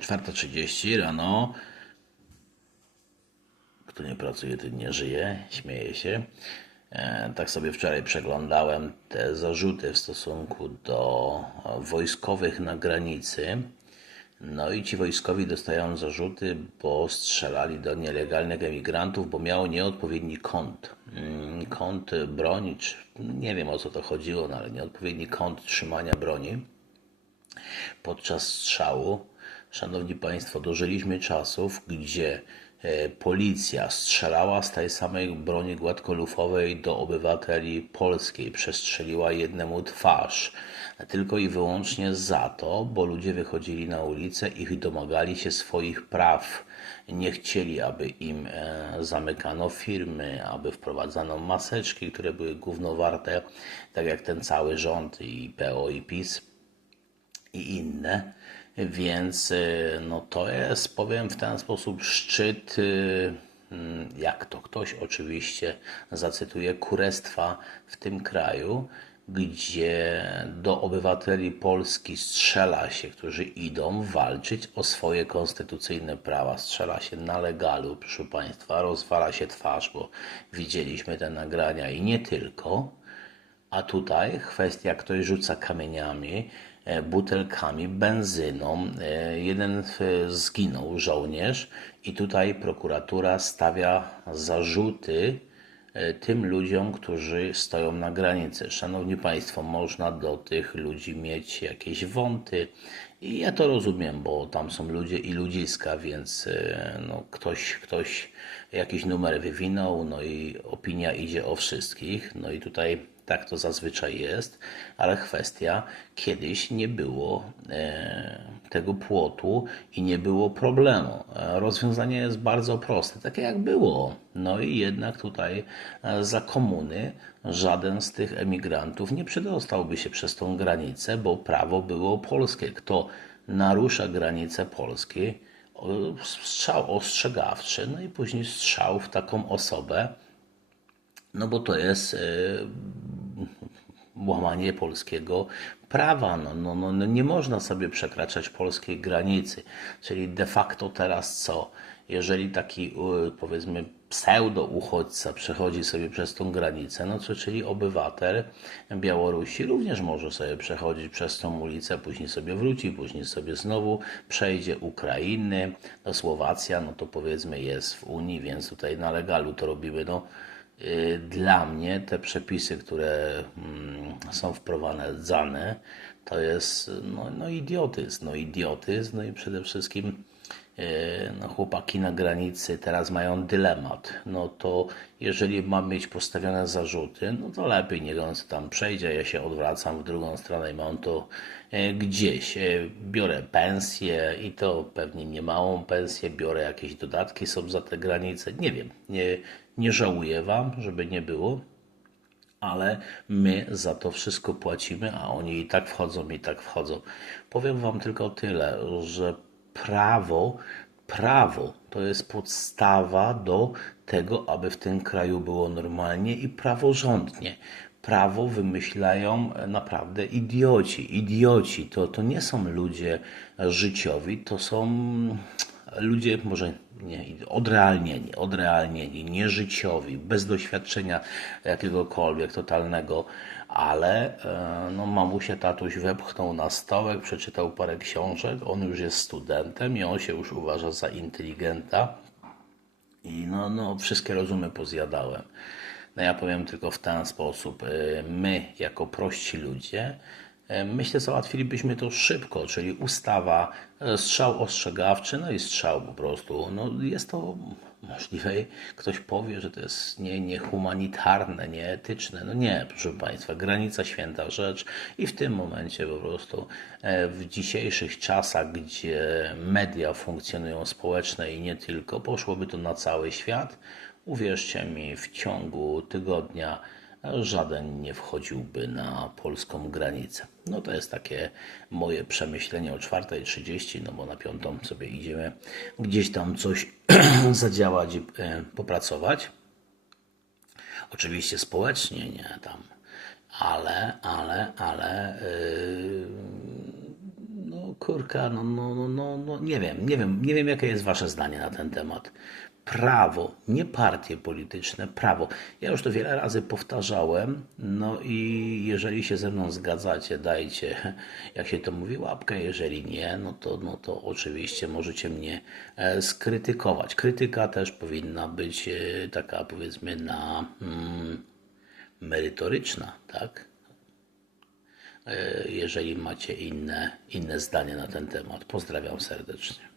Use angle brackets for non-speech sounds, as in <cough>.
4.30 rano. Kto nie pracuje, ten nie żyje. Śmieje się. E, Tak sobie wczoraj przeglądałem te zarzuty w stosunku do wojskowych na granicy. No i ci wojskowi dostają zarzuty, bo strzelali do nielegalnych emigrantów, bo miało nieodpowiedni kąt. Mm, Kąt broni, czy nie wiem o co to chodziło, no ale nieodpowiedni kąt trzymania broni podczas strzału. Szanowni Państwo, dożyliśmy czasów, gdzie e, policja strzelała z tej samej broni gładkolufowej do obywateli polskiej, przestrzeliła jednemu twarz. Tylko i wyłącznie za to, bo ludzie wychodzili na ulicę i domagali się swoich praw. Nie chcieli, aby im e, zamykano firmy, aby wprowadzano maseczki, które były gównowarte, tak jak ten cały rząd i PO i PiS i inne. Więc y, no to jest, powiem w ten sposób, szczyt, y, mm, jak to ktoś oczywiście zacytuje, kurestwa w tym kraju, gdzie do obywateli Polski strzela się, którzy idą walczyć o swoje konstytucyjne prawa. Strzela się na legalu, proszę Państwa, rozwala się twarz, bo widzieliśmy te nagrania i nie tylko. A tutaj kwestia, ktoś rzuca kamieniami, butelkami, benzyną. E, Jeden e, zginął żołnierz i tutaj prokuratura stawia zarzuty e, tym ludziom, którzy stoją na granicy. Szanowni Państwo, można do tych ludzi mieć jakieś wąty i ja to rozumiem, bo tam są ludzie i ludziska, więc e, no, ktoś, ktoś jakiś numer wywinął, no i opinia idzie o wszystkich, no i tutaj tak to zazwyczaj jest, ale kwestia, kiedyś nie było e, tego płotu i nie było problemu. Rozwiązanie jest bardzo proste, takie jak było. No i jednak tutaj e, za komuny żaden z tych emigrantów nie przedostałby się przez tą granicę, bo prawo było polskie. Kto narusza granicę polskiej, o, strzał ostrzegawczy, no i później strzał w taką osobę, no bo to jest e, łamanie polskiego prawa. No, no, no, no nie można sobie przekraczać polskiej granicy. Czyli de facto teraz co? Jeżeli taki e, powiedzmy pseudo-uchodźca przechodzi sobie przez tą granicę, no co, czyli obywatel Białorusi również może sobie przechodzić przez tą ulicę, później sobie wróci, później sobie znowu przejdzie Ukrainy, no Słowacja, no to powiedzmy jest w Unii, więc tutaj na legalu to robimy, no Y, Dla mnie te przepisy, które mm, są wprowadzane, to jest no, no idiotyzm, no idiotyzm, no i przede wszystkim y, no, chłopaki na granicy teraz mają dylemat. No to jeżeli mam mieć postawione zarzuty, no to lepiej niech on tam przejdzie, ja się odwracam w drugą stronę i mam to e, gdzieś. E, Biorę pensję i to pewnie nie małą pensję, biorę jakieś dodatki, są za te granice, nie wiem, nie, nie żałuję Wam, żeby nie było, ale my za to wszystko płacimy, a oni i tak wchodzą, i tak wchodzą. Powiem Wam tylko tyle, że prawo, prawo to jest podstawa do tego, aby w tym kraju było normalnie i praworządnie. Prawo wymyślają naprawdę idioci. Idioci to, to nie są ludzie życiowi, to są ludzie może nie, odrealnieni, odrealnieni, nieżyciowi, bez doświadczenia jakiegokolwiek totalnego, ale e, no, mamusia tatuś wepchnął na stołek, przeczytał parę książek, on już jest studentem i on się już uważa za inteligenta i no, no wszystkie rozumy pozjadałem. No ja powiem tylko w ten sposób, e, my jako prości ludzie, Myślę, załatwilibyśmy to szybko, czyli ustawa, e, strzał ostrzegawczy, no i strzał po prostu. No jest to możliwe. Ktoś powie, że to jest nie, niehumanitarne, nieetyczne. No nie, proszę Państwa, granica święta rzecz i w tym momencie po prostu e, w dzisiejszych czasach, gdzie media funkcjonują społeczne i nie tylko, poszłoby to na cały świat. Uwierzcie mi, w ciągu tygodnia żaden nie wchodziłby na polską granicę. No to jest takie moje przemyślenie o 4.30, no bo na piątą sobie idziemy gdzieś tam coś <clears throat> zadziałać i e, popracować. Oczywiście społecznie, nie tam, ale, ale, ale yy, kurka, no, no, no, no, no, nie wiem, nie wiem, nie wiem, jakie jest wasze zdanie na ten temat. Prawo, nie partie polityczne, prawo. Ja już to wiele razy powtarzałem, no i jeżeli się ze mną zgadzacie, dajcie, jak się to mówi, łapkę, jeżeli nie, no to, no to oczywiście możecie mnie e, skrytykować. Krytyka też powinna być e, taka, powiedzmy, na mm, merytoryczna, tak? E, jeżeli macie inne, inne zdanie na ten temat. Pozdrawiam serdecznie.